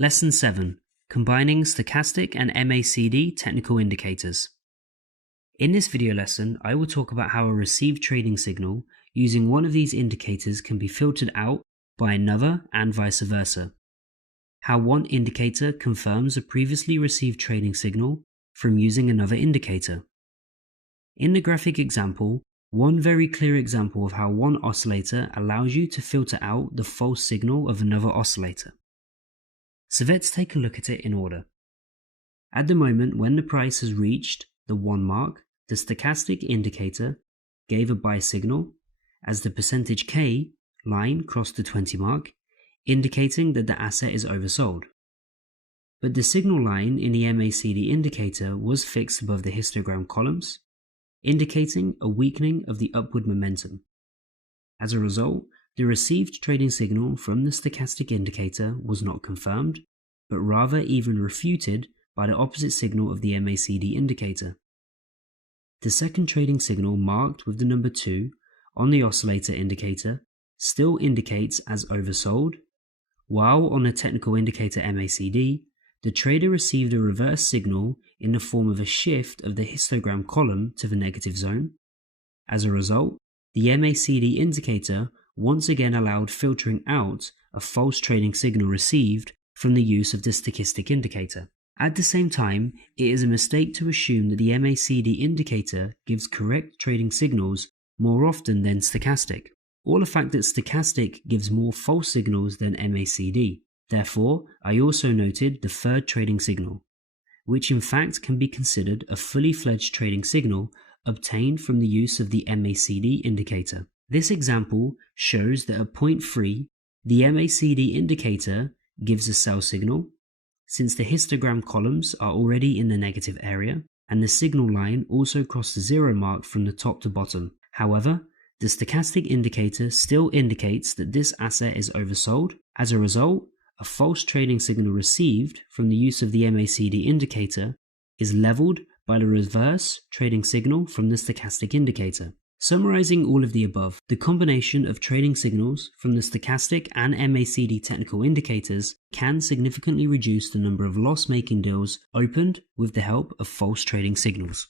Lesson 7. Combining Stochastic and MACD Technical Indicators. In this video lesson, I will talk about how a received trading signal using one of these indicators can be filtered out by another and vice versa. How one indicator confirms a previously received trading signal from using another indicator. In the graphic example, one very clear example of how one oscillator allows you to filter out the false signal of another oscillator. So let's take a look at it in order. At the moment when the price has reached the 1 mark, the stochastic indicator gave a buy signal as the percentage K line crossed the 20 mark, indicating that the asset is oversold. But the signal line in the MACD indicator was fixed above the histogram columns, indicating a weakening of the upward momentum. As a result, the received trading signal from the stochastic indicator was not confirmed, but rather even refuted by the opposite signal of the MACD indicator. The second trading signal marked with the number 2 on the oscillator indicator still indicates as oversold, while on the technical indicator MACD, the trader received a reverse signal in the form of a shift of the histogram column to the negative zone. As a result, the MACD indicator once again allowed filtering out a false trading signal received from the use of the stochastic indicator. At the same time, it is a mistake to assume that the MACD indicator gives correct trading signals more often than stochastic, or the fact that stochastic gives more false signals than MACD. Therefore, I also noted the third trading signal, which in fact can be considered a fully fledged trading signal obtained from the use of the MACD indicator. This example shows that at point 3, the MACD indicator gives a sell signal, since the histogram columns are already in the negative area, and the signal line also crossed the 0 mark from the top to bottom. However, the stochastic indicator still indicates that this asset is oversold. As a result, a false trading signal received from the use of the MACD indicator is leveled by the reverse trading signal from the stochastic indicator. Summarizing all of the above, the combination of trading signals from the stochastic and MACD technical indicators can significantly reduce the number of loss-making deals opened with the help of false trading signals.